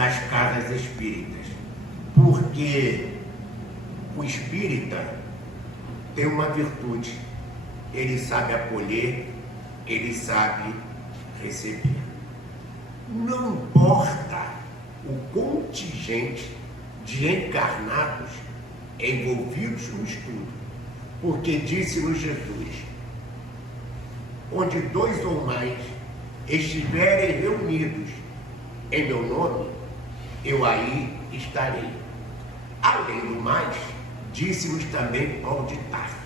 das casas espíritas, porque o espírita tem uma virtude: ele sabe acolher, ele sabe receber. Não importa o contingente de encarnados envolvidos no estudo, porque disse-nos Jesus: onde 2 ou mais estiverem reunidos em meu nome, eu aí estarei. Além do mais, disse-nos também Paulo de Tarso: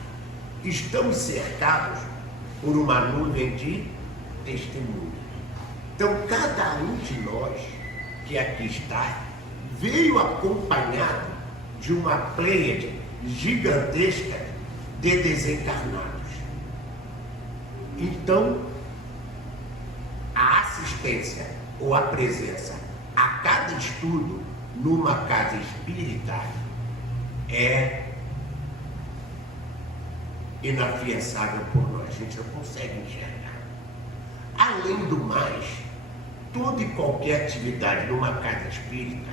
estamos cercados por uma nuvem de testemunhas. Então, cada um de nós que aqui está veio acompanhado de uma pleiade gigantesca de desencarnados. Então, a assistência ou a presença a cada estudo numa casa espírita é inafiançável por nós, a gente não consegue enxergar. Além do mais, toda e qualquer atividade numa casa espírita,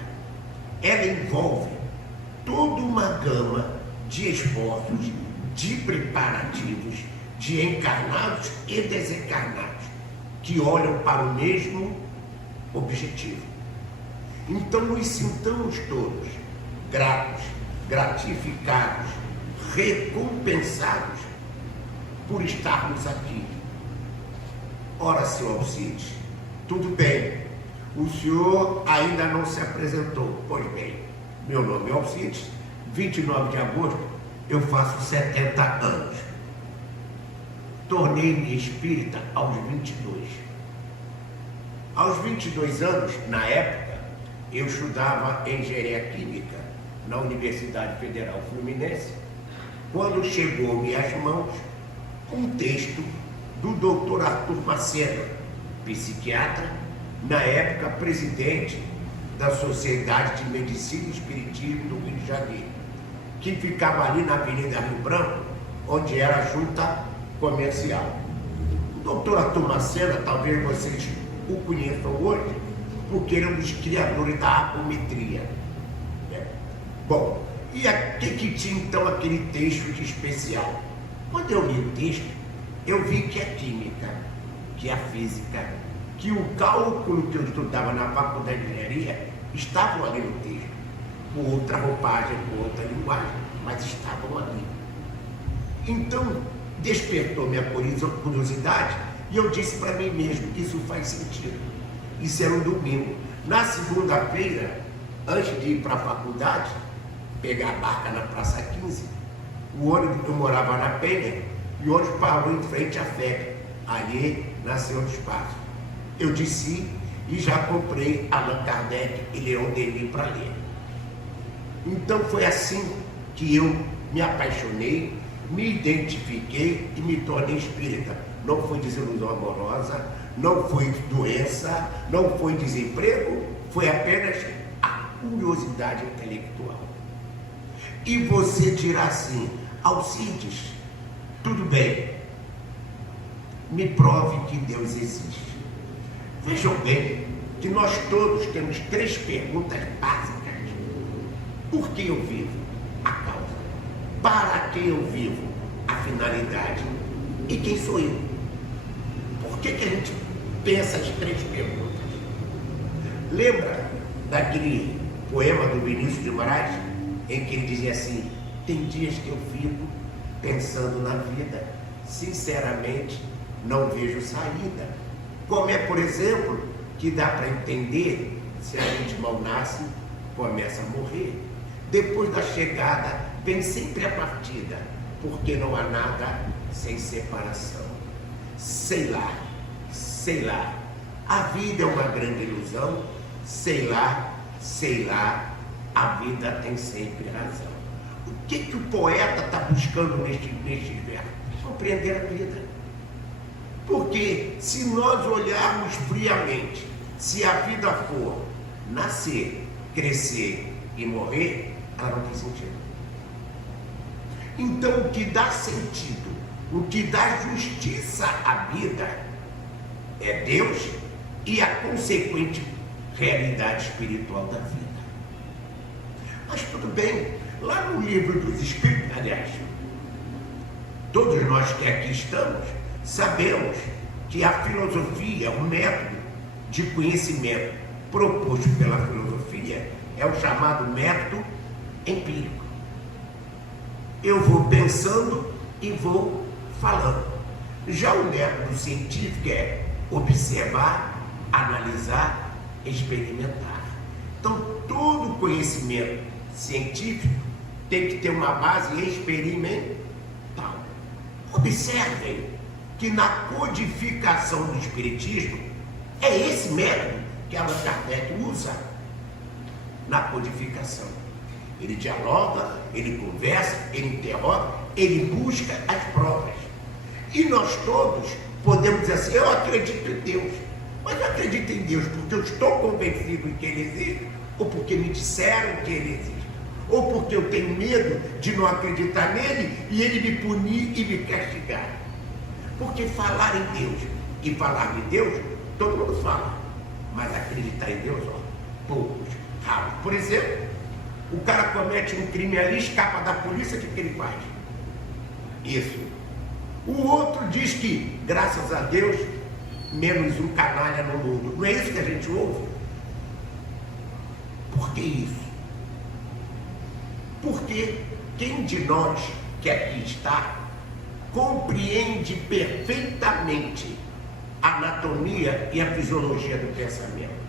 ela envolve toda uma gama de esforços, de preparativos, de encarnados e desencarnados, que olham para o mesmo objetivo. Então nos sintamos todos gratos, gratificados, recompensados por estarmos aqui. Ora, senhor Alcides, tudo bem, o senhor ainda não se apresentou. Pois bem, meu nome é Alcides, 29 de agosto eu faço 70 anos. Tornei-me espírita aos 22. Aos 22 anos, na época, eu estudava engenharia química na Universidade Federal Fluminense, quando chegou-me às mãos um texto do Dr. Arthur Macena, psiquiatra, na época presidente da Sociedade de Medicina e Espiritismo do Rio de Janeiro, que ficava ali na Avenida Rio Branco, onde era a junta comercial. O Dr. Arthur Macena, talvez vocês o conheçam hoje, porque ele é um dos criadores da apometria. Bom, e o que tinha então aquele texto de especial? Quando eu li o texto, eu vi que a química, que a física, que o cálculo que eu estudava na faculdade de engenharia estavam ali no texto, com outra roupagem, com outra linguagem, mas estavam ali. Então, despertou minha curiosidade e eu disse para mim mesmo: isso faz sentido. Isso era um domingo. Na segunda-feira, antes de ir para a faculdade, pegar a barca na Praça 15, o ônibus, eu morava na Penha, e o ônibus parou em frente à FEB, ali na Senhor do Espaço. Eu desci e já comprei Allan Kardec e Leon Denis para ler. Então foi assim que eu me apaixonei, me identifiquei e me tornei espírita. Não foi desilusão amorosa, não foi doença, não foi desemprego, foi apenas a curiosidade intelectual. E você dirá assim: Alcides, tudo bem, me prove que Deus existe. Vejam bem que nós todos temos 3 perguntas básicas. Por que eu vivo? A causa. Para que eu vivo? A finalidade. E quem sou eu? Por que a gente pensa as 3 perguntas? Lembra daquele poema do Vinícius de Moraes, em que ele dizia assim: tem dias que eu fico pensando na vida, sinceramente não vejo saída. Como é, por exemplo, que dá para entender se a gente mal nasce, começa a morrer. Depois da chegada vem sempre a partida, porque não há nada sem separação. Sei lá, a vida é uma grande ilusão, sei lá, a vida tem sempre razão. O que o poeta está buscando neste verso? Compreender a vida. Porque se nós olharmos friamente, se a vida for nascer, crescer e morrer, ela não tem sentido. Então o que dá sentido, o que dá justiça à vida é Deus e a consequente realidade espiritual da vida. Mas tudo bem, lá no livro dos Espíritos, aliás, todos nós que aqui estamos sabemos que a filosofia, o método de conhecimento proposto pela filosofia é o chamado método empírico. Eu vou pensando e vou falando. Já o método científico é observar, analisar, experimentar. Então, todo conhecimento científico tem que ter uma base experimental. Observem que na codificação do Espiritismo é esse método que Allan Kardec usa na codificação. Ele dialoga, ele conversa, ele interroga, ele busca as provas. E nós todos podemos dizer assim, eu acredito em Deus. Mas eu acredito em Deus porque eu estou convencido de que Ele existe, ou porque me disseram que Ele existe, ou porque eu tenho medo de não acreditar nele e Ele me punir e me castigar. Porque falar em Deus e falar de Deus, todo mundo fala. Mas acreditar em Deus, ó, poucos, raros. Por exemplo, o cara comete um crime ali, escapa da polícia, o que ele faz? Isso. O outro diz que, graças a Deus, menos um canalha no mundo. Não é isso que a gente ouve? Por que isso? Porque quem de nós que aqui está compreende perfeitamente a anatomia e a fisiologia do pensamento?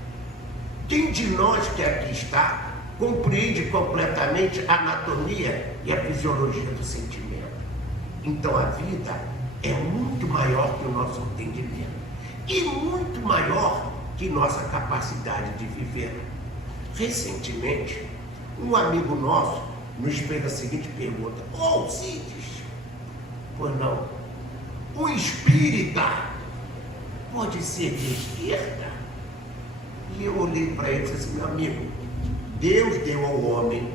Quem de nós que aqui está compreende completamente a anatomia e a fisiologia do sentimento? Então a vida é muito maior que o nosso entendimento e muito maior que nossa capacidade de viver. Recentemente, um amigo nosso nos fez a seguinte pergunta: ô Alcides, pois não, o espírita pode ser de esquerda? E eu olhei para ele e disse assim: meu amigo, Deus deu ao homem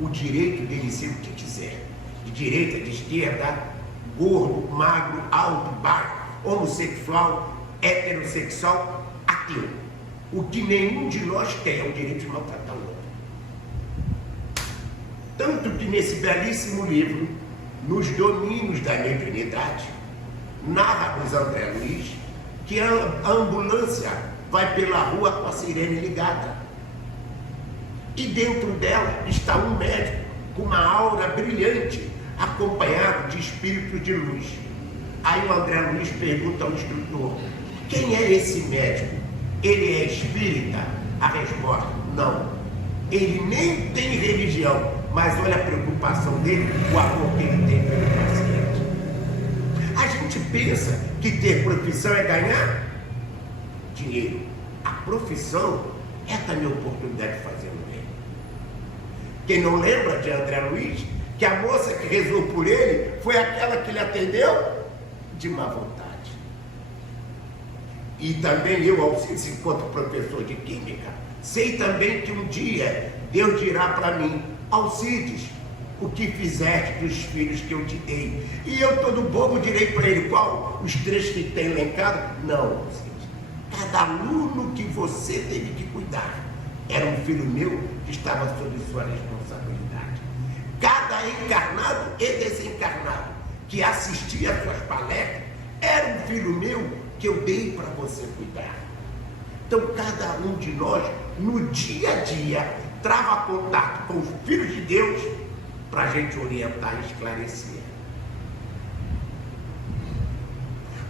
o direito dele ser o que quiser, de direita, de esquerda, gordo, magro, alto, baixo, homossexual, heterossexual, ateu. O que nenhum de nós tem é o direito de maltratar o outro. Tanto que nesse belíssimo livro, Nos Domínios da Mediunidade, narra-nos André Luiz que a ambulância vai pela rua com a sirene ligada. E dentro dela está um médico com uma aura brilhante, acompanhado de espíritos de luz. Aí o André Luiz pergunta ao instrutor: quem é esse médico? Ele é espírita? A resposta: não. Ele nem tem religião, mas olha a preocupação dele, o amor que ele tem pelo paciente. A gente pensa que ter profissão é ganhar dinheiro. A profissão é também a oportunidade de fazer o bem. Quem não lembra de André Luiz, que a moça que rezou por ele foi aquela que ele atendeu de má vontade. E também eu, Alcides, enquanto professor de química, sei também que um dia Deus dirá para mim: Alcides, o que fizeste dos filhos que eu te dei? E eu, todo bobo, direi para ele: qual? Os 3 que tem elencado? Não, Alcides. Cada aluno que você teve que cuidar era um filho meu que estava sob sua responsabilidade. Cada encarnado e desencarnado que assistia às suas palestras era um filho meu que eu dei para você cuidar. Então cada um de nós, no dia a dia, trava contato com os filhos de Deus para a gente orientar e esclarecer.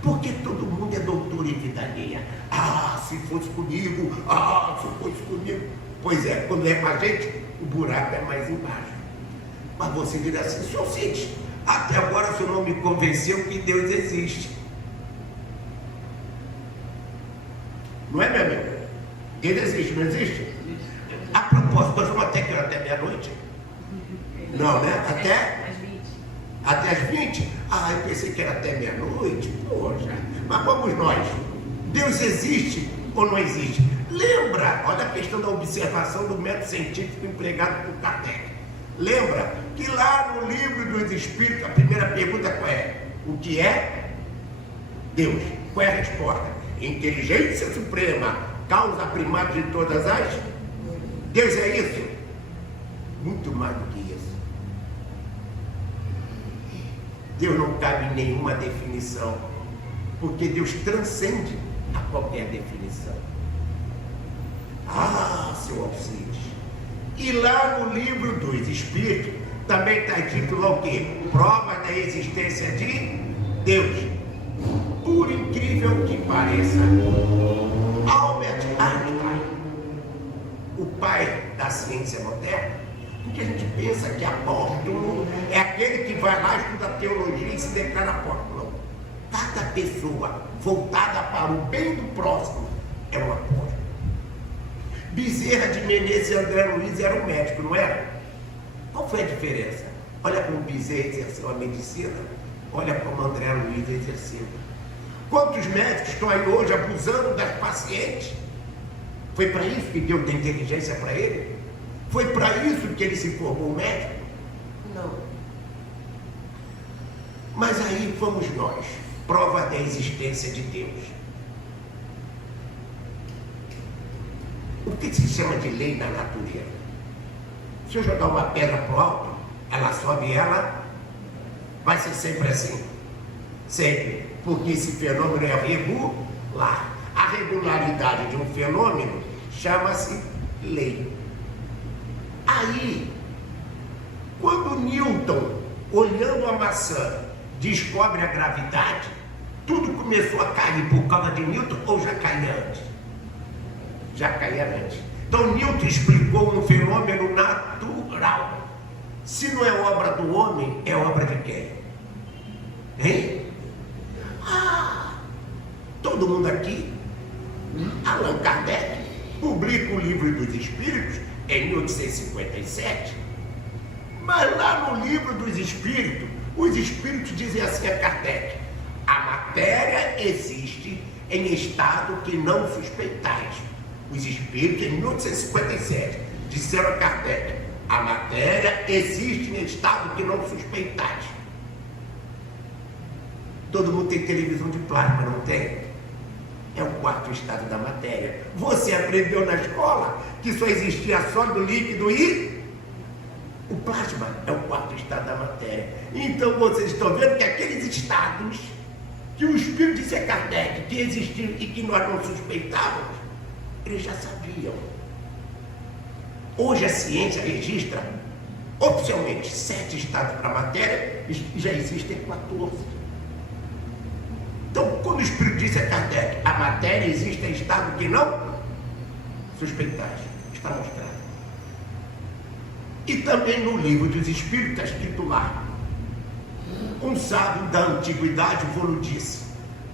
Porque todo mundo é doutor em vida alheia. Ah, se fosse comigo, se fosse comigo. Pois é, quando é com a gente, o buraco é mais embaixo. Mas você dirá assim: Sr. Alcides, até agora o senhor não me convenceu que Deus existe. Não é, meu amigo? Deus existe, não existe? A propósito, nós vamos até meia-noite? Não, né? Até as 20? Ah, eu pensei que era até meia-noite. Poxa, mas vamos nós. Deus existe ou não existe? Lembra, olha a questão da observação do método científico empregado por Kardec. Lembra que lá no livro dos Espíritos, a primeira pergunta qual é? O que é Deus? Qual é a resposta? Inteligência suprema, causa primária de todas as? Deus é isso? Muito mais do que isso. Deus não cabe em nenhuma definição, porque Deus transcende a qualquer definição. Ah, seu Alcides. E lá no livro dos Espíritos também está dito lá o quê? Prova da existência de Deus. Por incrível que pareça, Albert Einstein, o pai da ciência moderna, porque a gente pensa que apóstolo é aquele que vai lá, estuda teologia e se declara apóstolo. Cada pessoa voltada para o bem do próximo é um apóstolo. Bezerra de Menezes e André Luiz eram médicos, não era? Qual foi a diferença? Olha como Bezerra exerceu a medicina, olha como André Luiz exerceu. Quantos médicos estão aí hoje abusando das pacientes? Foi para isso que Deus deu inteligência para ele? Foi para isso que ele se formou médico? Não. Mas aí fomos nós, prova da existência de Deus. O que se chama de lei da natureza? Se eu jogar uma pedra para o alto, ela sobe e ela vai ser sempre assim. Sempre. Porque esse fenômeno é regular. A regularidade de um fenômeno chama-se lei. Aí, quando Newton, olhando a maçã, descobre a gravidade, tudo começou a cair por causa de Newton ou já caía antes? Já caía antes. Então Newton explicou um fenômeno natural. Se não é obra do homem, é obra de quem? Hein? Todo mundo aqui, Allan Kardec, publica o Livro dos Espíritos em 1857, mas lá no Livro dos Espíritos, os Espíritos dizem assim a Kardec: a matéria existe em estado que não suspeitais. Os Espíritos, em 1857, disseram a Kardec: a matéria existe em estado que não suspeitais. Todo mundo tem televisão de plasma, não tem? É o quarto estado da matéria. Você aprendeu na escola que só existia sólido, líquido e o plasma é o quarto estado da matéria. Então vocês estão vendo que aqueles estados que o Espírito disse a Kardec que existiam e que nós não suspeitávamos, eles já sabiam. Hoje a ciência registra oficialmente 7 estados para a matéria e já existem 14. Então, quando o Espírito disse a Kardec, a matéria existe em estado que não suspeitais, está mostrado. E também no Livro dos Espíritos está escrito lá: um sábio da antiguidade vos disse,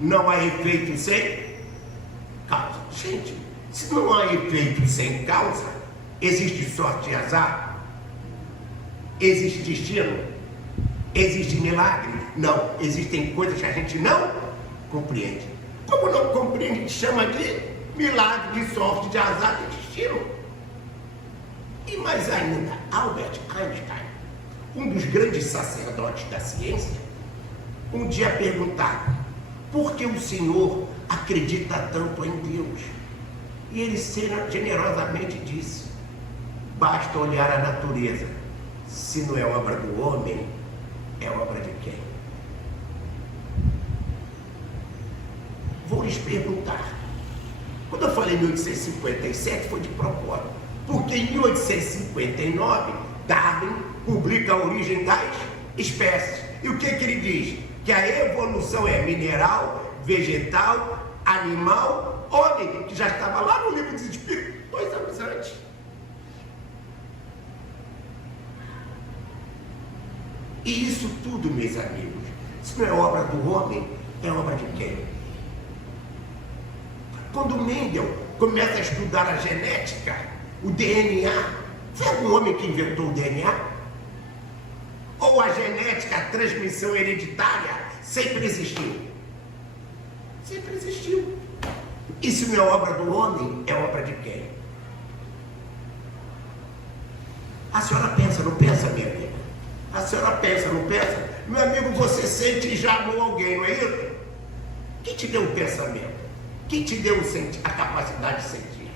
não há efeito sem causa. Gente, se não há efeito sem causa, existe sorte e azar? Existe destino? Existe milagre? Não, existem coisas que a gente não compreende. Como não compreende, chama de milagre, de sorte, de azar, de destino. E mais ainda, Albert Einstein, um dos grandes sacerdotes da ciência, um dia perguntava: por que o senhor acredita tanto em Deus? E ele generosamente disse: basta olhar a natureza. Se não é obra do homem, é obra de quem? Vou lhes perguntar. Quando eu falei 1857 foi de propósito, porque em 1859 Darwin publica a origem das espécies. E o que ele diz? Que a evolução é mineral, vegetal, animal, homem, que já estava lá no Livro dos Espíritos 2 anos antes. E isso tudo, meus amigos, se não é obra do homem, é obra de quem? Quando Mendel começa a estudar a genética, o DNA, foi algum homem que inventou o DNA? Ou a genética, a transmissão hereditária, sempre existiu? Sempre existiu. E se não é obra do homem, é obra de quem? A senhora pensa, não pensa, minha amiga? A senhora pensa, não pensa? Meu amigo, você sente e já amou alguém, não é isso? Quem te deu um pensamento? Quem te deu a capacidade de sentir?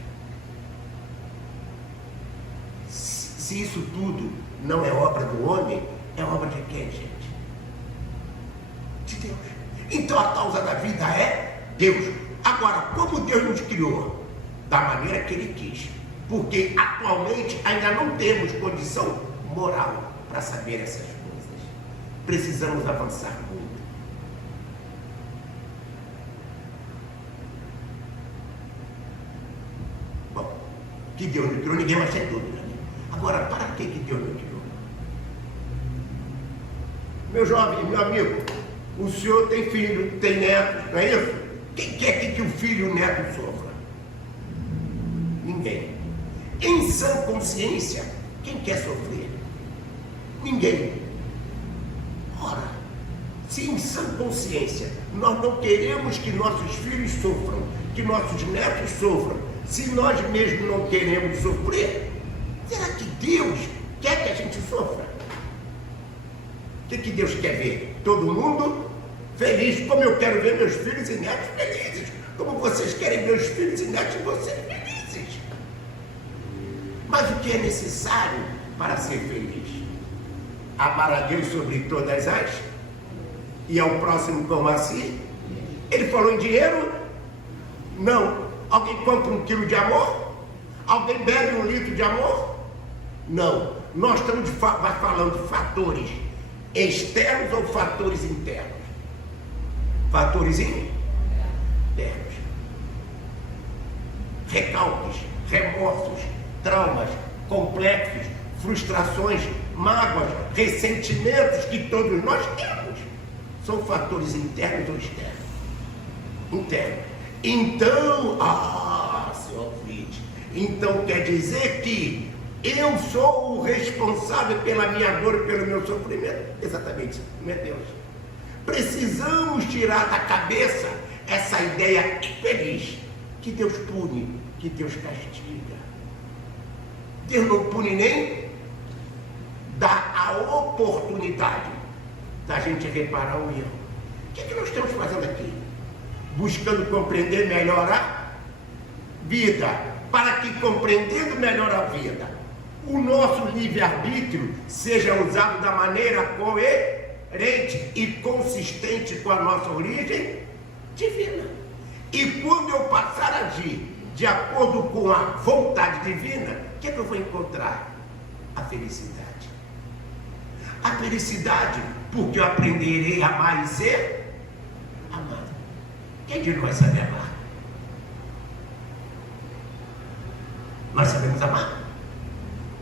Se isso tudo não é obra do homem, é obra de quem, gente? De Deus. Então a causa da vida é Deus. Agora, como Deus nos criou? Da maneira que Ele quis. Porque atualmente ainda não temos condição moral para saber essas coisas. Precisamos avançar muito. Bom, que Deus nos criou, ninguém mais tem dúvida. Agora, para que Deus nos criou? Meu jovem, meu amigo, o senhor tem filho, tem netos, não é isso? Quem quer que o filho e o neto sofram? Ninguém. Em sã consciência, quem quer sofrer? Ninguém. Ora, se em sã consciência nós não queremos que nossos filhos sofram, que nossos netos sofram, se nós mesmos não queremos sofrer, será que Deus quer que a gente sofra? O que Deus quer ver? Todo mundo feliz, como eu quero ver meus filhos e netos felizes, como vocês querem ver os filhos e netos de vocês felizes. Mas o que é necessário para ser feliz? Amar a Deus sobre todas as e ao próximo como a si. Ele falou em dinheiro? Não. Alguém compra 1 quilo de amor? Alguém bebe 1 litro de amor? Não. Nós estamos falando de fatores externos ou fatores internos? Fatores internos. Recalques, remorsos, traumas, complexos, frustrações, mágoas, ressentimentos que todos nós temos. São fatores internos ou externos? Internos. Então, senhor Fritz, então quer dizer que eu sou o responsável pela minha dor e pelo meu sofrimento? Exatamente, meu Deus. Precisamos tirar da cabeça essa ideia infeliz que Deus pune, que Deus castiga. Deus não pune nem dá a oportunidade da gente reparar o erro. O que nós estamos fazendo aqui? Buscando compreender melhor a vida, para que, compreendendo melhor a vida, o nosso livre-arbítrio seja usado da maneira coerente e consistente com a nossa origem divina. E quando eu passar a agir de acordo com a vontade divina, o que eu vou encontrar? A felicidade. A felicidade, porque eu aprenderei a amar e ser amado. Quem de nós sabe amar? Nós sabemos amar?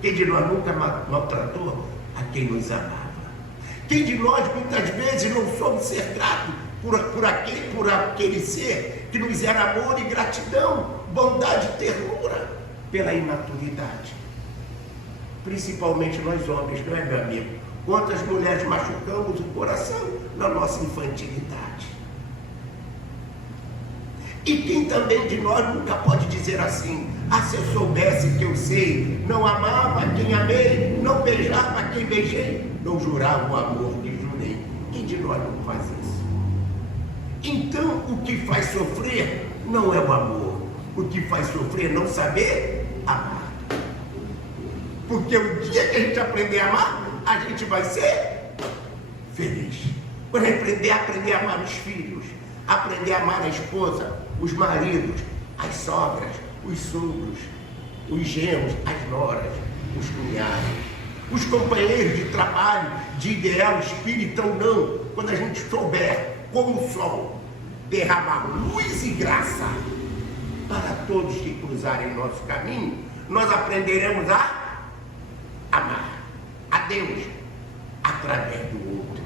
Quem de nós nunca maltratou a quem nos amava? Quem de nós muitas vezes não soube ser grato por aquele ser que nos era amor e gratidão, bondade e ternura, pela imaturidade? Principalmente nós homens, não é, meu amigo? Quantas mulheres machucamos o coração na nossa infantilidade? E quem também de nós nunca pode dizer assim: se eu soubesse que eu sei, não amava quem amei, não beijava quem beijei, não jurava o amor que jurei. Quem de nós não faz isso? Então, o que faz sofrer não é o amor. O que faz sofrer é não saber amar. Porque o dia que a gente aprender a amar, a gente vai ser feliz. Quando aprender a amar os filhos, aprender a amar a esposa, os maridos, as sogras, os sogros, os genros, as noras, os cunhados, os companheiros de trabalho, de ideal, espírito ou não, quando a gente souber, como o sol, derramar luz e graça para todos que cruzarem nosso caminho, nós aprenderemos a amar a Deus através do outro.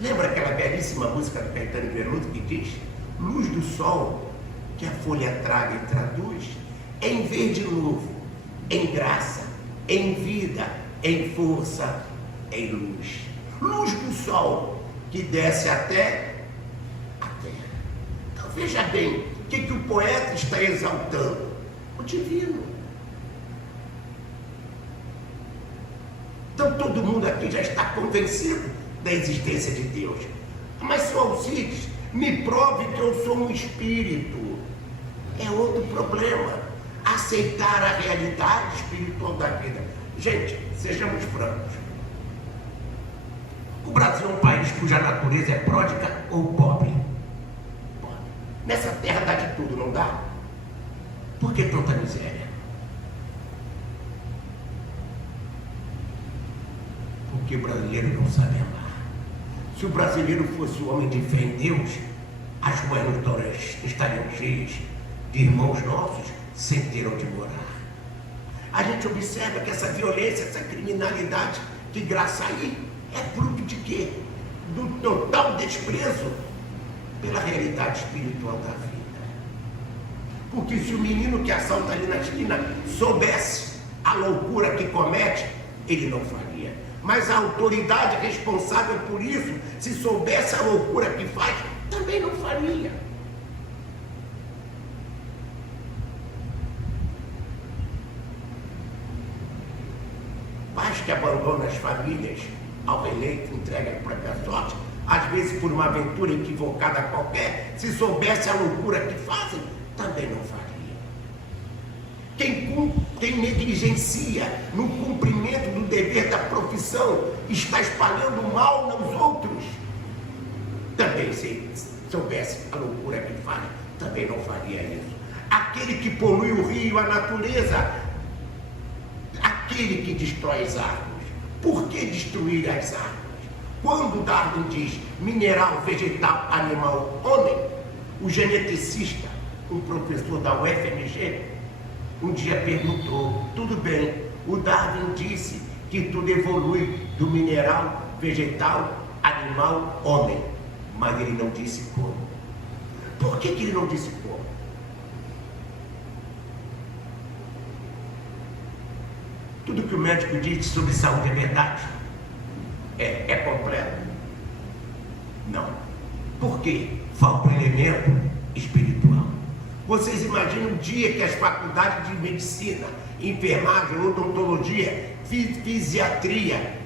Lembra aquela belíssima música do Caetano Veloso que diz: luz do sol que a folha traga e traduz em verde novo, em graça, em vida, em força, em luz. Luz do sol que desce até a terra. Então veja bem, o que o poeta está exaltando? O divino. Então todo mundo aqui já está convencido da existência de Deus. Mas, senhor Alcides, Me prove que eu sou um espírito. É outro problema. Aceitar a realidade espiritual da vida. Gente, sejamos francos. O Brasil é um país cuja natureza é pródiga ou pobre? Pobre. Nessa terra dá de tudo, não dá? Por que tanta miséria? Porque o brasileiro não sabe amar. Se o brasileiro fosse o homem de fé em Deus, as ruas estariam cheias de irmãos nossos sem ter onde morar. A gente observa que essa violência, essa criminalidade que graça aí é fruto de quê? Do total desprezo pela realidade espiritual da vida. Porque se o menino que assalta ali na esquina soubesse a loucura que comete, ele não faria. Mas a autoridade responsável por isso, se soubesse a loucura que faz, também não faria. Pais que abandonam as famílias ao eleito, entregam a própria sorte, às vezes por uma aventura equivocada qualquer, se soubesse a loucura que fazem, também não faria. Quem negligencia no cumprimento do dever da profissão, está espalhando mal nos outros, também, se soubesse a loucura que faz, também não faria isso. Aquele que polui o rio, a natureza, aquele que destrói as árvores. Por que destruir as árvores? Quando Darwin diz mineral, vegetal, animal, homem, o geneticista, um professor da UFMG, um dia perguntou, tudo bem, o Darwin disse que tudo evolui do mineral, vegetal, animal, homem, mas ele não disse como. Por que ele não disse como? Tudo que o médico diz sobre saúde é verdade? É completo? Não. Por quê? Falta um elemento espiritual. Vocês imaginam um dia que as faculdades de medicina, enfermagem, odontologia, fisiatria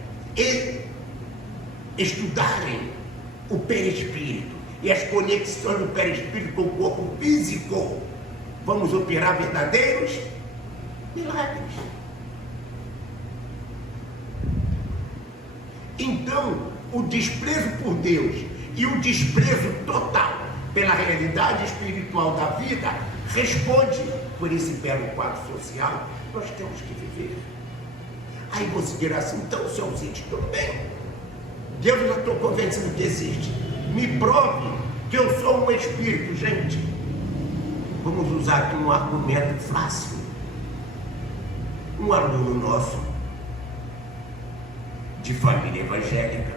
estudarem o perispírito e as conexões do perispírito com o corpo físico, vamos operar verdadeiros milagres. Então, o desprezo por Deus e o desprezo total pela realidade espiritual da vida responde por esse belo quadro social. Nós temos que viver. Aí você dirá assim, então, seu Cid, tudo bem. Deus, eu já estou convencido que existe. Me prove que eu sou um espírito. Gente, vamos usar aqui um argumento fácil. Um aluno nosso, de família evangélica,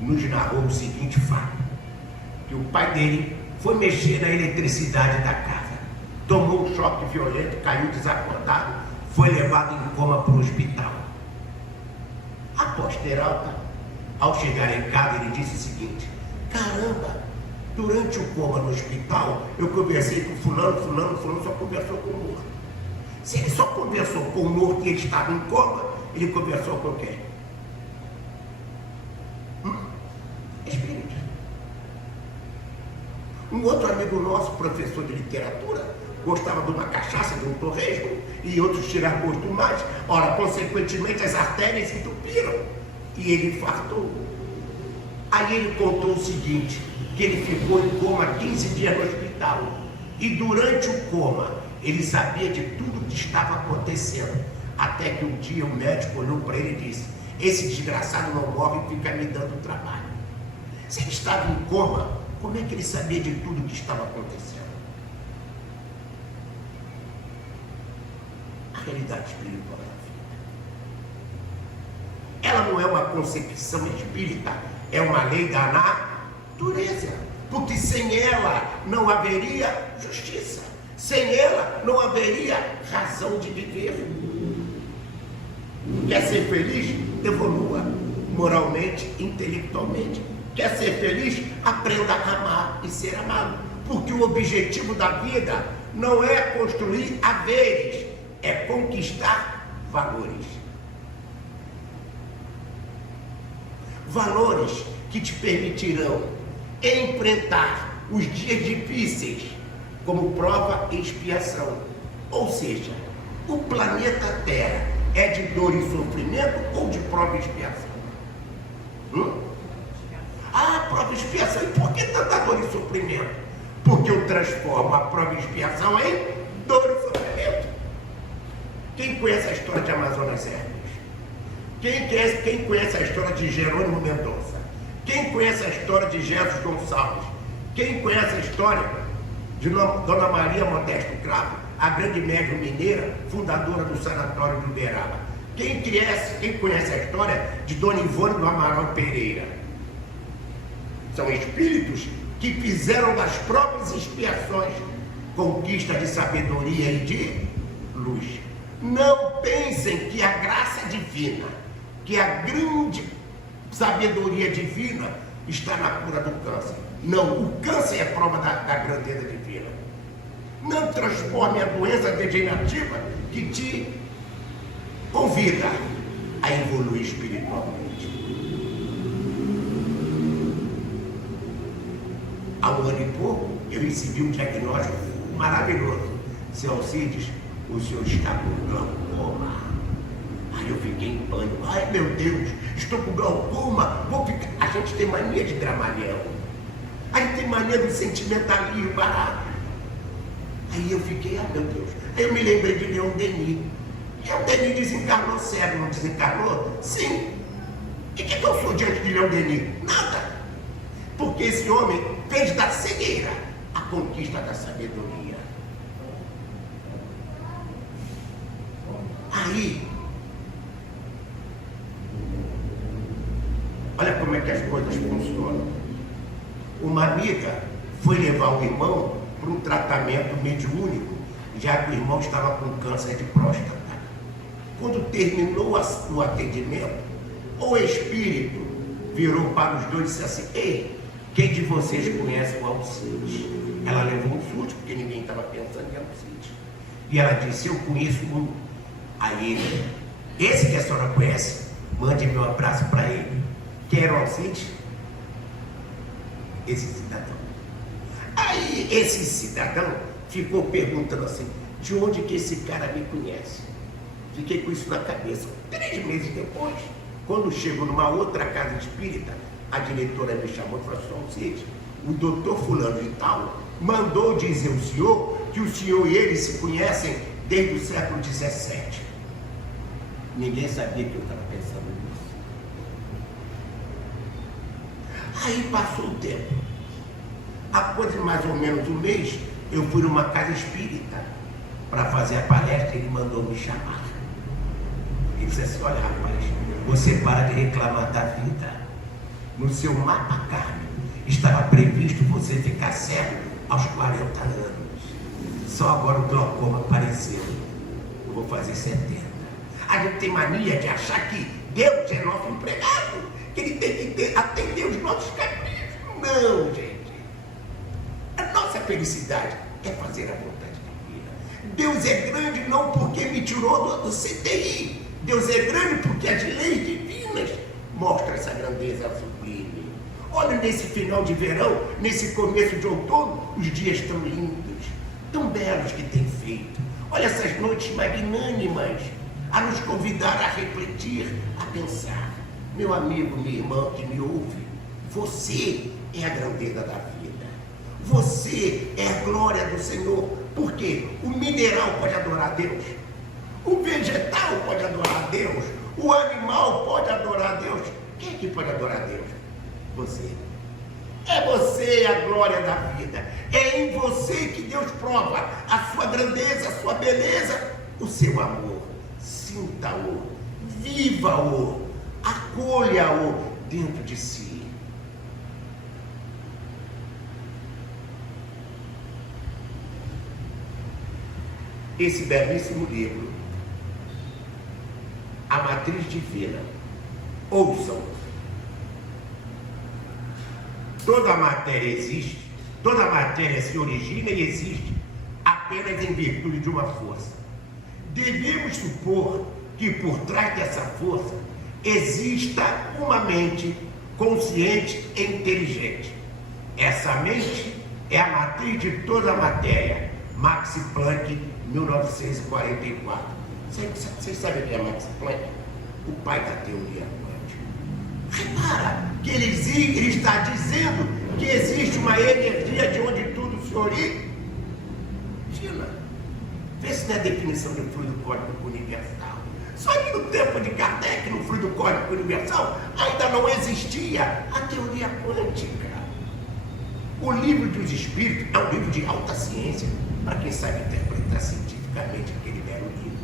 nos narrou o seguinte fato, que o pai dele foi mexer na eletricidade da casa, tomou um choque violento, caiu desacordado, foi levado em coma para o hospital. Após ter alta, ao chegar em casa, ele disse o seguinte, caramba, durante o coma no hospital, eu conversei com fulano só conversou com o morto. Se ele só conversou com o morto e ele estava em coma, ele conversou com quem? Espírito. Um outro amigo nosso, professor de literatura, gostava de uma cachaça, de um torresmo, e outros tiraram gosto mais. Ora, consequentemente, as artérias se entupiram e ele infartou. Aí ele contou o seguinte, que ele ficou em coma 15 dias no hospital, e durante o coma ele sabia de tudo que estava acontecendo, até que um dia o médico olhou para ele e disse, esse desgraçado não morre e fica me dando trabalho. Se ele estava em coma, como é que ele sabia de tudo que estava acontecendo? A realidade espiritual da vida. Ela não é uma concepção espírita, é uma lei da natureza. Porque sem ela não haveria justiça. Sem ela não haveria razão de viver. Quer ser feliz? Evolua moralmente, intelectualmente. Quer ser feliz? Aprenda a amar e ser amado. Porque o objetivo da vida não é construir haveres, é conquistar valores. Valores que te permitirão enfrentar os dias difíceis como prova e expiação. Ou seja, o planeta Terra é de dor e sofrimento ou de prova e expiação? Prova e expiação. E por que tanta dor e sofrimento? Porque eu transformo a prova e expiação em dor e sofrimento. Quem conhece a história de Amazonas Hermes? Quem conhece a história de Jerônimo Mendonça? Quem conhece a história de Jesus Gonçalves? Quem conhece a história de Dona Maria Modesto Cravo, a grande médium mineira, fundadora do Sanatório de Uberaba? Quem conhece a história de Dona Ivone do Amaral Pereira? São espíritos que fizeram das provas e expiações conquista de sabedoria e de luz. Não pensem que a graça divina, que a grande sabedoria divina está na cura do câncer. Não, o câncer é prova da grandeza divina. Não transforme a doença degenerativa que te convida a evoluir espiritualmente. Há um ano e pouco, eu recebi um diagnóstico maravilhoso. Seu Alcides, o senhor está com glaucoma. Aí eu fiquei em pânico. Ai, meu Deus, estou com glaucoma. A gente tem mania de dramalhão. A gente tem mania do sentimentalismo barato. Aí eu fiquei, meu Deus. Aí eu me lembrei de Leon Denis. Leon Denis desencarnou cego, não desencarnou? Sim. E o que eu sou diante de Leon Denis? Nada. Porque esse homem fez da cegueira a conquista da sabedoria. Aí, olha como é que as coisas funcionam. Uma amiga foi levar o irmão para um tratamento mediúnico, já que o irmão estava com câncer de próstata. Quando terminou o atendimento, o espírito virou para os dois e disse assim: ei, quem de vocês conhece o Alcides? Ela levou um susto, porque ninguém estava pensando em Alcides. E ela disse: eu conheço um. Aí ele: esse que a senhora conhece, mande meu abraço para ele. Quem era o Alcides? Esse cidadão. Aí esse cidadão ficou perguntando assim: de onde que esse cara me conhece? Fiquei com isso na cabeça. 3 meses depois, quando chego numa outra casa espírita, a diretora me chamou e falou assim: Alcides, o doutor fulano de tal mandou dizer ao senhor que o senhor e ele se conhecem desde o século XVII. Ninguém sabia que eu estava pensando nisso. Aí passou o tempo. Há coisa de mais ou menos um mês, eu fui numa casa espírita para fazer a palestra e ele mandou me chamar. Ele disse assim: olha, rapaz, você para de reclamar da vida. No seu mapa kármico estava previsto você ficar cego aos 40 anos. Só agora o glaucoma apareceu. Eu vou fazer 70. A gente tem mania de achar que Deus é nosso empregado, que ele tem que atender os nossos caprichos. Não, gente. A nossa felicidade é fazer a vontade divina. Deus é grande não porque me tirou do CTI. Deus é grande porque as leis divinas mostram essa grandeza sublime. Olha, nesse final de verão, nesse começo de outono, os dias tão lindos, tão belos que tem feito. Olha essas noites magnânimas, a nos convidar a refletir, a pensar. Meu amigo, minha irmã que me ouve, você é a grandeza da vida. Você é a glória do Senhor. Porque o mineral pode adorar a Deus, o vegetal pode adorar a Deus, o animal pode adorar a Deus. Quem é que pode adorar a Deus? Você. É você a glória da vida. É em você que Deus prova a sua grandeza, a sua beleza, o seu amor. Sinta-o, viva-o, acolha-o dentro de si. Esse belíssimo livro, A Matriz Divina, ouçam. Toda a matéria existe, toda a matéria se origina e existe apenas em virtude de uma força. Devemos supor que por trás dessa força exista uma mente consciente e inteligente. Essa mente é a matriz de toda a matéria. Max Planck, 1944. Vocês sabem o que é Max Planck? O pai da teoria quântica. Repara que ele está dizendo que existe uma energia de onde tudo se origina. Vê se não é a definição do fluido cósmico universal. Só que no tempo de Kardec, no fluido cósmico universal, ainda não existia a teoria quântica. O livro dos Espíritos é um livro de alta ciência, para quem sabe interpretar cientificamente aquele belo livro.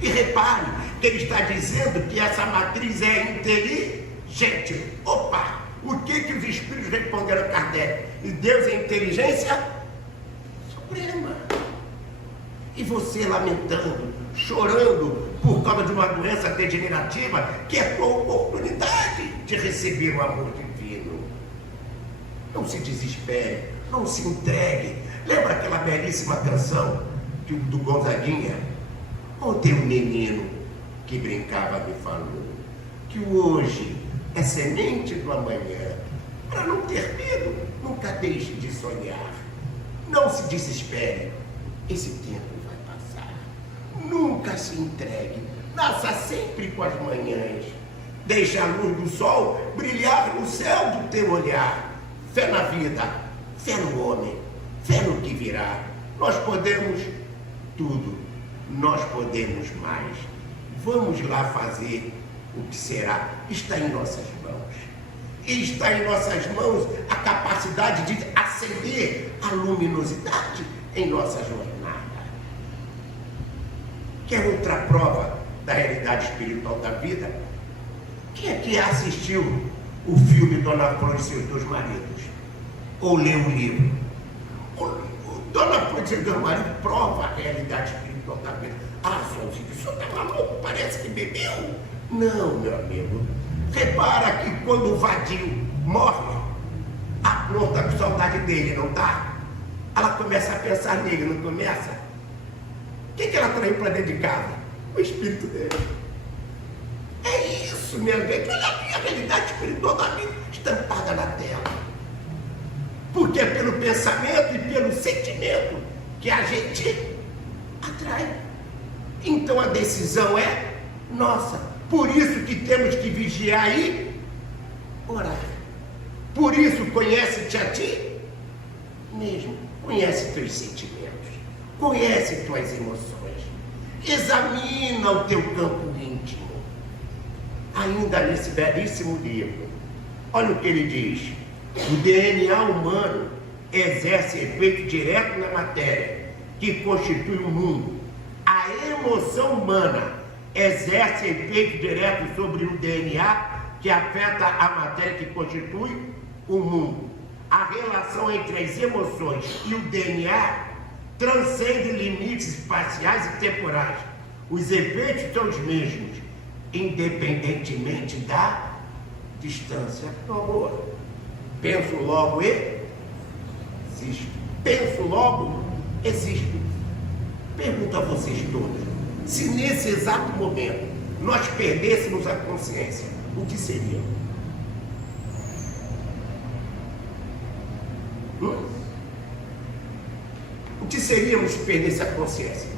E repare que ele está dizendo que essa matriz é inteligente. Opa! O que os Espíritos responderam a Kardec? E Deus é inteligência suprema. E você lamentando, chorando por causa de uma doença degenerativa que é tua oportunidade de receber o amor divino. Não se desespere, não se entregue. Lembra aquela belíssima canção do Gonzaguinha? Ontem um menino que brincava me falou que o hoje é semente do amanhã. Para não ter medo, nunca deixe de sonhar. Não se desespere, esse tempo vai passar. Nunca se entregue, nasça sempre com as manhãs. Deixe a luz do sol brilhar no céu do teu olhar. Fé na vida, fé no homem, fé no que virá. Nós podemos tudo, nós podemos mais. Vamos lá fazer o que será. Está em nossas mãos. E está em nossas mãos a capacidade de acender a luminosidade em nossa jornada. Quer outra prova da realidade espiritual da vida? Quem é que assistiu o filme Dona Flor e seus dois maridos? Ou leu o livro? Dona Flor e seus dois maridos prova a realidade espiritual da vida. Ah, Sonzinho, o senhor está maluco? Parece que bebeu. Não, meu amigo. Repara que quando o vadio morre, a flor está com saudade dele, não está? Ela começa a pensar nele, não começa? O que ela traiu para dentro de casa? O espírito dele. É isso, minha gente. Olha a realidade espiritual da vida estampada na tela. Porque é pelo pensamento e pelo sentimento que a gente atrai. Então a decisão é nossa. Por isso que temos que vigiar e orar. Por isso, conhece-te a ti mesmo. Conhece teus sentimentos. Conhece tuas emoções. Examina o teu campo íntimo. Ainda nesse belíssimo livro, olha o que ele diz. O DNA humano exerce efeito direto na matéria que constitui o mundo. A emoção humana exerce efeito direto sobre o DNA que afeta a matéria que constitui o mundo. A relação entre as emoções e o DNA transcende limites espaciais e temporais. Os efeitos são os mesmos, independentemente da distância. Por favor, penso logo existo. Penso logo existo. Pergunto a vocês todos. Se nesse exato momento nós perdêssemos a consciência, o que seria? O que seríamos se perdesse a consciência?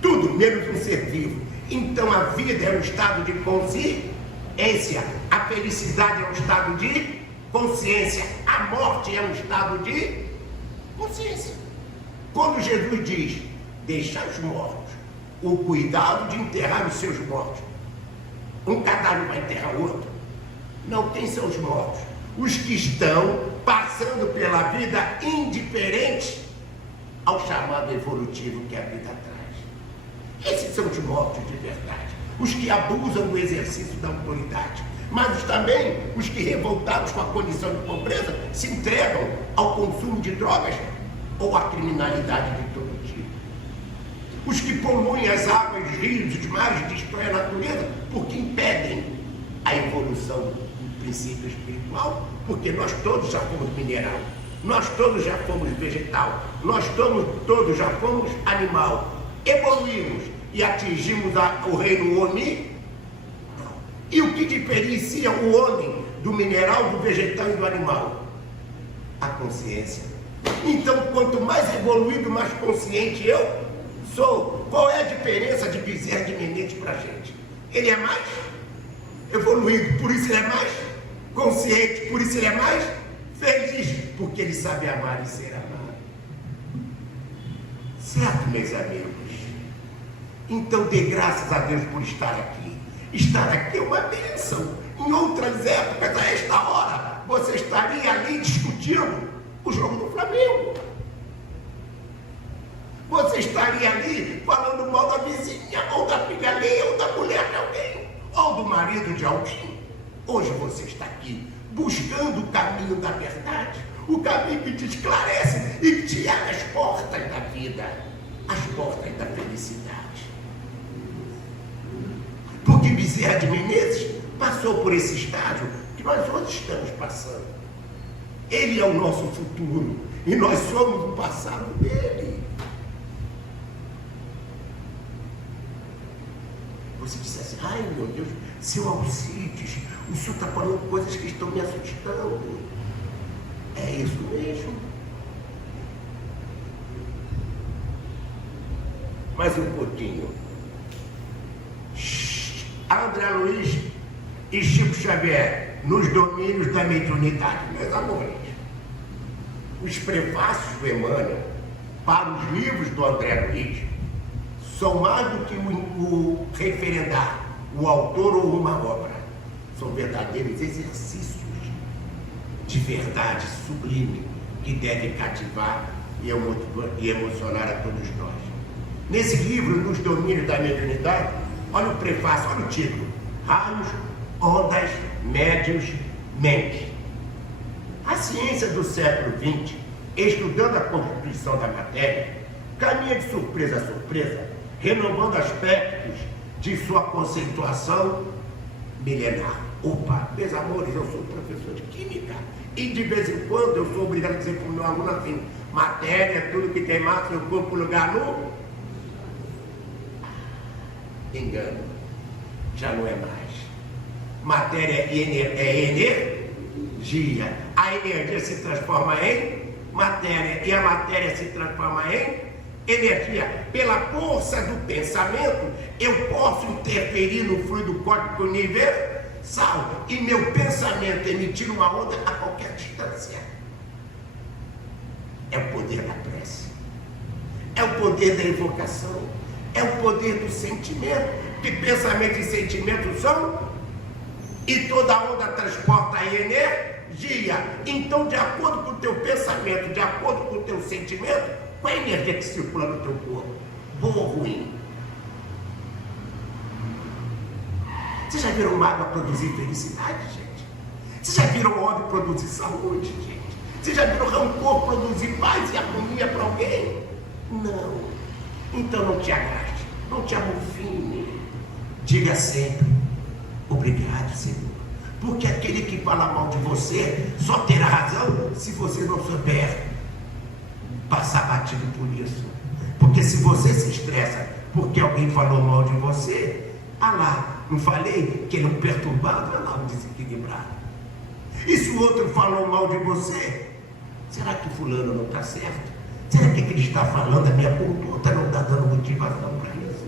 Tudo, menos um ser vivo. Então a vida é um estado de consciência, a felicidade é um estado de consciência, a morte é um estado de consciência. Quando Jesus diz: deixar os mortos o cuidado de enterrar os seus mortos. Um cadáver vai enterrar o outro? Não, quem são os mortos? Os que estão passando pela vida indiferente ao chamado evolutivo que a vida traz. Esses são os mortos de verdade. Os que abusam do exercício da autoridade. Mas também os que, revoltados com a condição de pobreza, se entregam ao consumo de drogas ou à criminalidade de todo tipo. Os que poluem as águas, os rios, os mares, destroem a natureza, porque impedem a evolução do princípio espiritual, porque nós todos já fomos mineral, nós todos já fomos vegetal, nós todos já fomos animal, evoluímos e atingimos o reino homem. E o que diferencia o homem do mineral, do vegetal e do animal? A consciência. Então, quanto mais evoluído, mais consciente eu sou. Qual é a diferença de Bezerra de Menezes para a gente? Ele é mais evoluído, por isso ele é mais consciente, por isso ele é mais feliz, porque ele sabe amar e ser amado. Certo, meus amigos? Então dê graças a Deus por estar aqui. Estar aqui é uma bênção. Em outras épocas, a esta hora, você estaria ali discutindo o jogo do Flamengo. Você estaria ali falando mal da vizinha, ou da filha alheia, ou da mulher de alguém, ou do marido de alguém. Hoje você está aqui buscando o caminho da verdade, o caminho que te esclarece e que te abre as portas da vida, as portas da felicidade. Porque Bezerra de Menezes passou por esse estágio que nós hoje estamos passando. Ele é o nosso futuro e nós somos o passado dele. Você disse assim: ai meu Deus, seu Alcides, o senhor está falando coisas que estão me assustando. É isso mesmo. Mais um pouquinho. André Luiz e Chico Xavier, nos domínios da mediunidade, meus amores. Os prefácios do Emmanuel para os livros do André Luiz são mais do que o referendar o autor ou uma obra. São verdadeiros exercícios de verdade sublime que devem cativar e emocionar a todos nós. Nesse livro, Nos Domínios da Mediunidade, olha o prefácio, olha o título: Raios, Ondas, Médiuns, Mente. A ciência do século XX, estudando a constituição da matéria, caminha de surpresa a surpresa, renovando aspectos de sua conceituação milenar. Opa, meus amores, eu sou professor de química e de vez em quando eu sou obrigado a dizer para o meu aluno assim: matéria, tudo que tem massa, eu corpo lugar no... Engano, já não é mais. Matéria é energia. A energia se transforma em matéria e a matéria se transforma em energia. Pela força do pensamento, eu posso interferir no fluido cósmico universal e meu pensamento emitir uma onda a qualquer distância. É o poder da prece, é o poder da invocação, é o poder do sentimento, que pensamento e sentimento são, e toda onda transporta a energia. Então, de acordo com o teu pensamento, de acordo com o teu sentimento, qual é a energia que circula no teu corpo? Boa ou ruim? Vocês já viram uma água produzir felicidade, gente? Vocês já viram ódio produzir saúde, gente? Vocês já viram rancor produzir paz e harmonia para alguém? Não. Então não te agaste, não te amofine. Diga sempre: obrigado, Senhor. Porque aquele que fala mal de você só terá razão se você não souber passar batido por isso. Porque se você se estressa porque alguém falou mal de você, lá, não falei que ele é um perturbado, lá, um desequilibrado. E se o outro falou mal de você, será que fulano não está certo? Será que ele está falando, a minha conduta não está dando motivação para isso?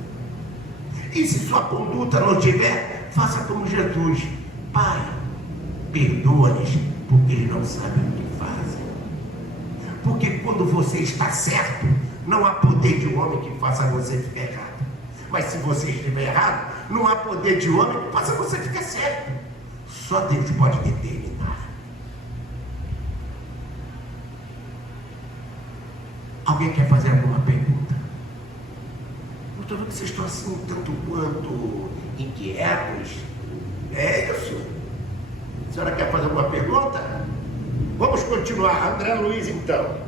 E se sua conduta não tiver, faça como Jesus: Pai, perdoa-lhes, porque eles não sabem o que fazem. Porque quando você está certo, não há poder de um homem que faça você ficar errado. Mas se você estiver errado, não há poder de homem que faça você ficar certo. Só Deus pode determinar. Alguém quer fazer alguma pergunta? Eu estou vendo que vocês estão assim, tanto quanto inquietos. É isso. A senhora quer fazer alguma pergunta? Vamos continuar. André Luiz, então.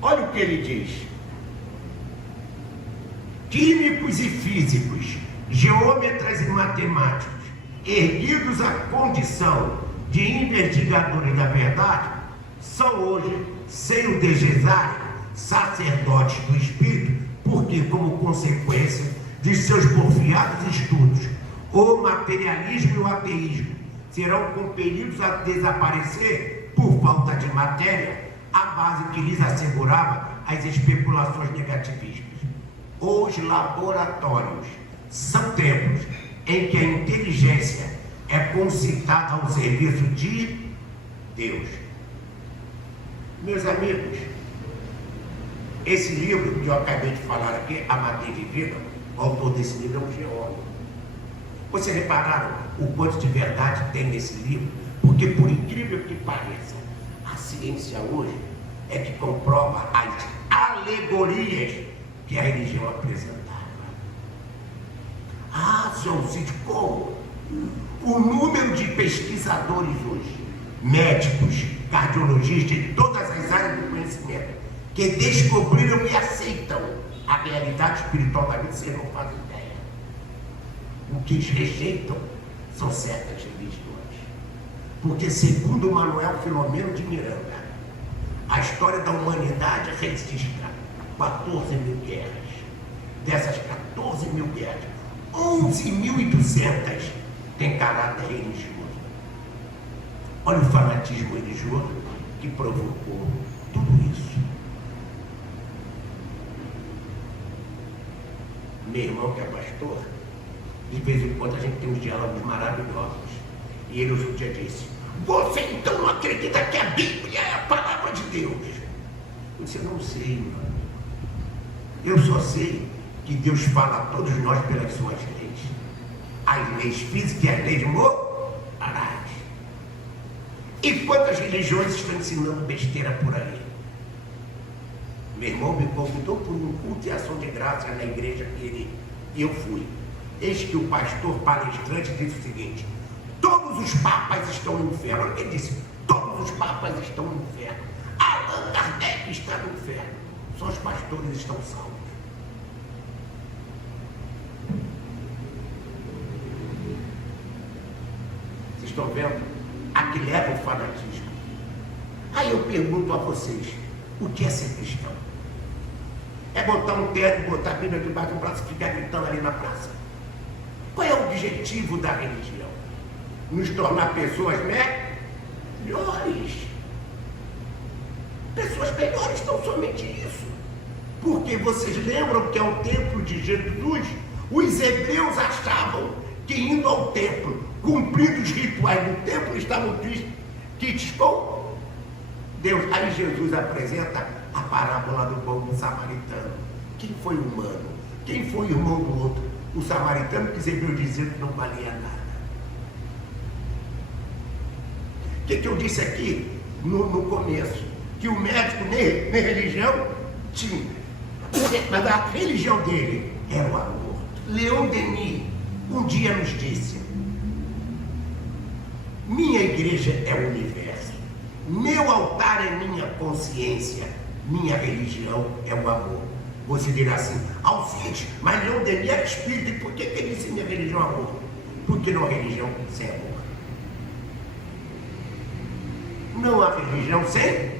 Olha o que ele diz: químicos e físicos, geômetras e matemáticos, erguidos à condição de investigadores da verdade, são hoje, sem o deslizar, sacerdotes do espírito, porque, como consequência de seus porfiados estudos, o materialismo e o ateísmo serão compelidos a desaparecer por falta de matéria, a base que lhes assegurava as especulações negativistas. Os laboratórios são templos em que a inteligência é concitada ao serviço de Deus. Meus amigos, esse livro que eu acabei de falar aqui, A Matéria Divina, o autor desse livro é um geólogo. Vocês repararam o quanto de verdade tem nesse livro? Porque, por incrível que pareça, a ciência hoje é que comprova as alegorias que a religião apresentava. Seu Alcide, como? O número de pesquisadores hoje, médicos, cardiologistas, de todas as áreas do conhecimento, que descobriram e aceitam a realidade espiritual da vida, vocês não fazem ideia. O que eles rejeitam são certas religiões. Porque, segundo Manuel Filomeno de Miranda, a história da humanidade registra 14 mil guerras. Dessas 14 mil guerras, 11.200 têm caráter religioso. Olha o fanatismo religioso que provocou tudo isso. Meu irmão, que é pastor, de vez em quando a gente tem uns diálogos maravilhosos. E ele outro dia disse: você então não acredita que a Bíblia é a palavra de Deus? Eu disse: eu não sei, mano. Eu só sei que Deus fala a todos nós pelas suas leis. As leis físicas e as leis morais. E quantas religiões estão ensinando besteira por aí? Meu irmão me convidou por um culto e ação de graça na igreja e eu fui. Eis que o pastor palestrante disse o seguinte: todos os papas estão no inferno. Ele disse: todos os papas estão no inferno. Allan Kardec está no inferno. Só os pastores estão salvos. Vocês estão vendo? A que leva o fanatismo. Aí eu pergunto a vocês: o que é ser cristão? É botar um terno, botar a Bíblia debaixo do braço e ficar gritando ali na praça? Qual é o objetivo da religião? Nos tornar pessoas melhores. Pessoas melhores, tão somente isso. Porque vocês lembram que ao templo de Jesus, os hebreus achavam que indo ao templo, cumprindo os rituais do templo, estavam quites com Deus. Aí Jesus apresenta a parábola do bom samaritano. Quem foi o humano? Quem foi o irmão do outro? O samaritano, que os hebreus diziam que não valia nada. O que eu disse aqui no começo? Que o médico nem religião tinha. Mas a religião dele era o amor. Leon Denis um dia nos disse: minha igreja é o universo, meu altar é minha consciência, minha religião é o amor. Você dirá assim: Alcide, mas Leon Denis era espírito, e por que ele disse minha religião é amor? Porque não há religião sem amor. Não há religião sem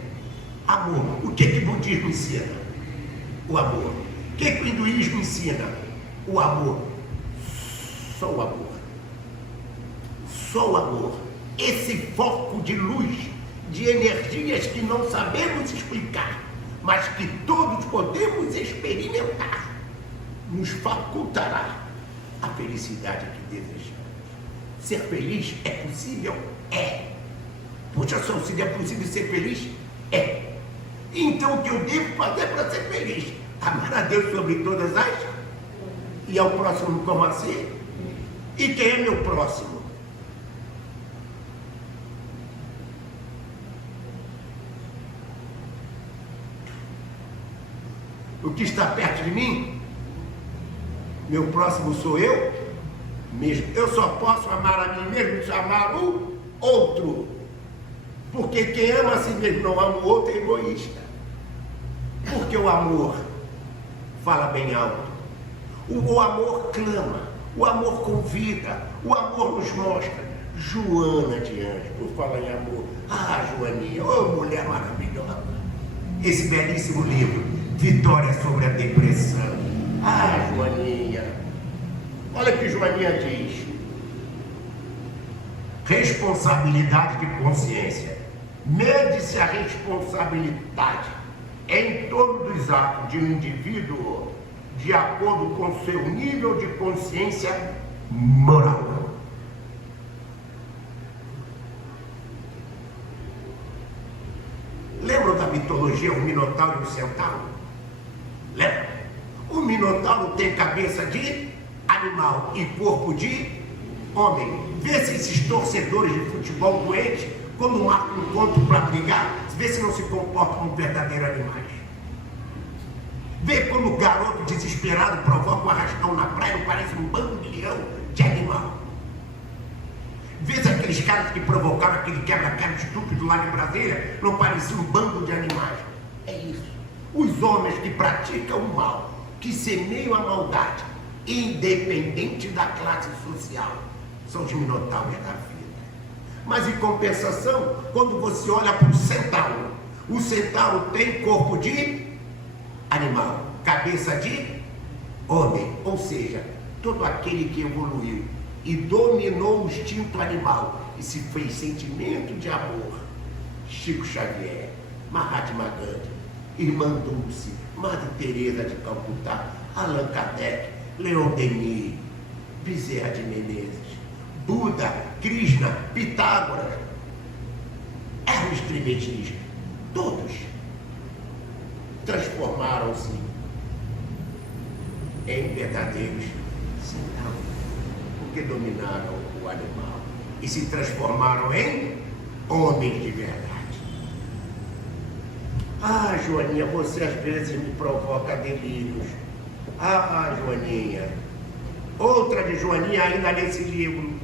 amor. O que o budismo ensina? O amor. O que o hinduísmo ensina? O amor. Só o amor. Só o amor. Esse foco de luz, de energias que não sabemos explicar, mas que todos podemos experimentar, nos facultará a felicidade que desejamos. Ser feliz é possível? É. Poxa, se é possível ser feliz? É. Então o que eu devo fazer para ser feliz? Amar a Deus sobre todas as, e ao próximo como assim? E quem é meu próximo? O que está perto de mim? Meu próximo sou eu mesmo. Eu só posso amar a mim mesmo se amar o outro. Porque quem ama a si mesmo não ama o outro é egoísta. Porque o amor fala bem alto. O amor clama. O amor convida. O amor nos mostra. Joana de Anjos, por falar em amor. Ah, Joaninha, oh, mulher maravilhosa. Esse belíssimo livro, Vitória sobre a Depressão. Ah, Joaninha. Olha o que Joaninha diz. Responsabilidade de consciência. Mede-se a responsabilidade em torno dos atos de um indivíduo de acordo com seu nível de consciência moral. Lembram da mitologia, o Minotauro e o Centauro? Lembra? O Minotauro tem cabeça de animal e corpo de homem. Vê se esses torcedores de futebol doentes, quando marcam um encontro para brigar, vê se não se comportam como verdadeiros animais. Vê quando o garoto desesperado provoca um arrastão na praia, não parece um bando de leão de animal. Vê se aqueles caras que provocaram aquele quebra-quebra estúpido lá em Brasília, não pareciam um bando de animais. É isso. Os homens que praticam o mal, que semeiam a maldade, independente da classe social, são os minotauros da vida. Mas em compensação, quando você olha para o centauro tem corpo de animal, cabeça de homem, ou seja, todo aquele que evoluiu e dominou o instinto animal e se fez sentimento de amor. Chico Xavier, Mahatma Gandhi, Irmã Dulce, Madre Teresa de Calcutá, Allan Kardec, Leon Denis, Bezerra de Menezes, Buda, Krishna, Pitágoras, Hermes Trismegisto, todos transformaram-se em verdadeiros centauros, porque dominaram o animal e se transformaram em homens de verdade. Ah, Joaninha, você às vezes me provoca delírios. Ah, Joaninha. Outra de Joaninha ainda nesse livro.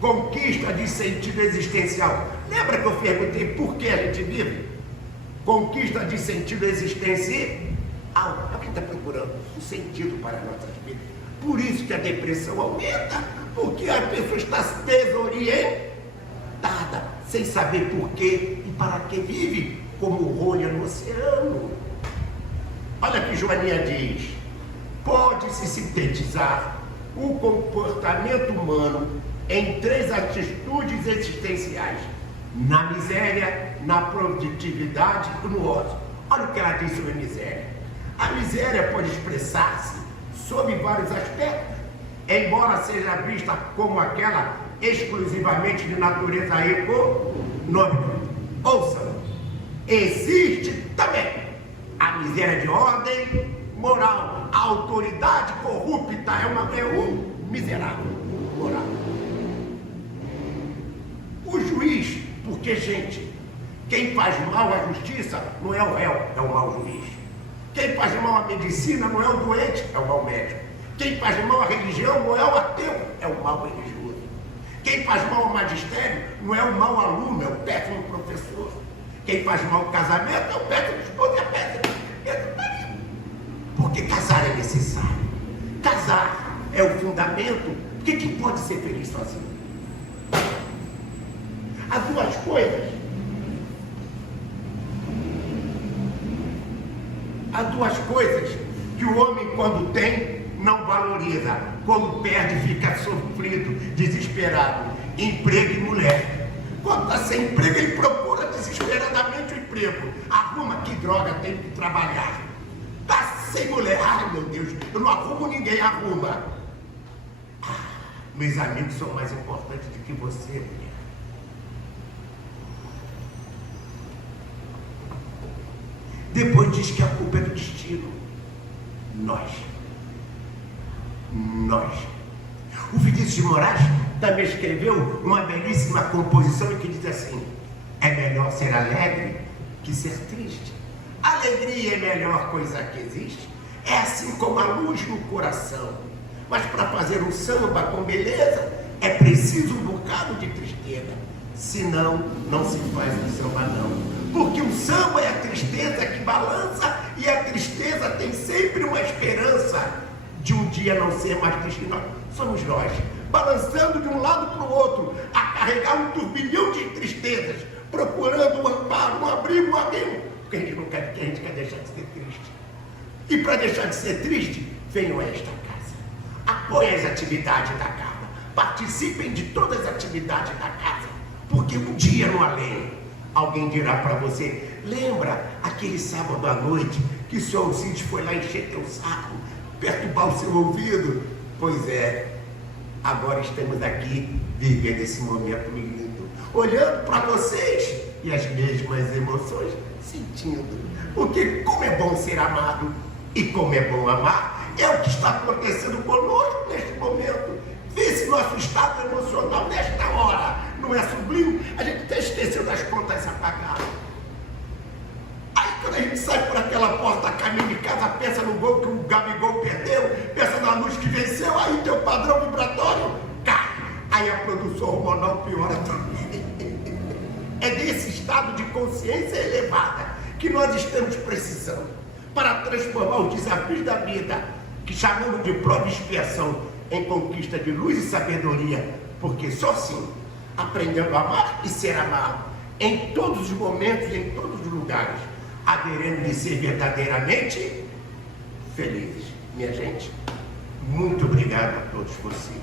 Conquista de sentido existencial. Lembra que eu perguntei por que a gente vive? Conquista de sentido existencial. Alguém está procurando um sentido para as nossas vidas. Por isso que a depressão aumenta, porque a pessoa está desorientada, sem saber por quê e para que vive, como rolha no oceano. Olha que Joaninha diz: pode-se sintetizar o comportamento humano em 3 atitudes existenciais: na miséria, na produtividade e no ócio. Olha o que ela diz sobre miséria. A miséria pode expressar-se sob vários aspectos, embora seja vista como aquela exclusivamente de natureza econômica. Ouçam, existe também a miséria de ordem moral. A autoridade corrupta é um miserável moral. O juiz, porque, gente, quem faz mal à justiça não é o réu, é o mau juiz. Quem faz mal à medicina não é o doente, é o mau médico. Quem faz mal à religião não é o ateu, é o mau religioso. Quem faz mal ao magistério não é o mau aluno, é o péssimo professor. Quem faz mal ao casamento é o péssimo esposo e a péssima marido. Porque casar é necessário. Casar é o fundamento, porque quem pode ser feliz sozinho? As duas coisas. Há 2 coisas que o homem, quando tem, não valoriza. Quando perde, fica sofrido, desesperado: emprego e mulher. Quando está sem emprego, ele procura desesperadamente o emprego. Arruma, que droga, tem que trabalhar. Está sem mulher. Ai, meu Deus, eu não arrumo, ninguém arruma. Meus amigos são mais importantes do que você, mulher. Depois diz que a culpa é do destino. Nós. O Vinícius de Moraes também escreveu uma belíssima composição em que diz assim: é melhor ser alegre que ser triste. Alegria é a melhor coisa que existe. É assim como a luz no coração. Mas para fazer um samba com beleza, é preciso um bocado de tristeza. Senão, não se faz um samba não. Porque o samba é a tristeza que balança, e a tristeza tem sempre uma esperança de um dia não ser mais triste. Nós somos nós, balançando de um lado para o outro, a carregar um turbilhão de tristezas, procurando um amparo, um abrigo, um amigo. Porque a gente não quer, a gente quer deixar de ser triste. E para deixar de ser triste, venham a esta casa. Apoie as atividades da casa. Participem de todas as atividades da casa, porque um dia no além, alguém dirá para você: lembra aquele sábado à noite que o senhor Alcides foi lá encher teu saco, perturbar o seu ouvido? Pois é, agora estamos aqui vivendo esse momento lindo, olhando para vocês e as mesmas emoções sentindo. Porque como é bom ser amado e como é bom amar, é o que está acontecendo conosco neste momento. Vê se nosso estado emocional nesta hora não é sublime. A gente até esqueceu das contas a pagar. Aí quando a gente sai por aquela porta, caminho de casa, pensa no gol que o Gabigol perdeu, pensa na luz que venceu, aí teu padrão vibratório cai. Aí a produção hormonal piora também. É desse estado de consciência elevada que nós estamos precisando para transformar os desafios da vida, que chamamos de prova e expiação, em conquista de luz e sabedoria, porque só assim, aprendendo a amar e ser amado, em todos os momentos e em todos os lugares, haveremos de ser verdadeiramente felizes. Minha gente, muito obrigado a todos vocês.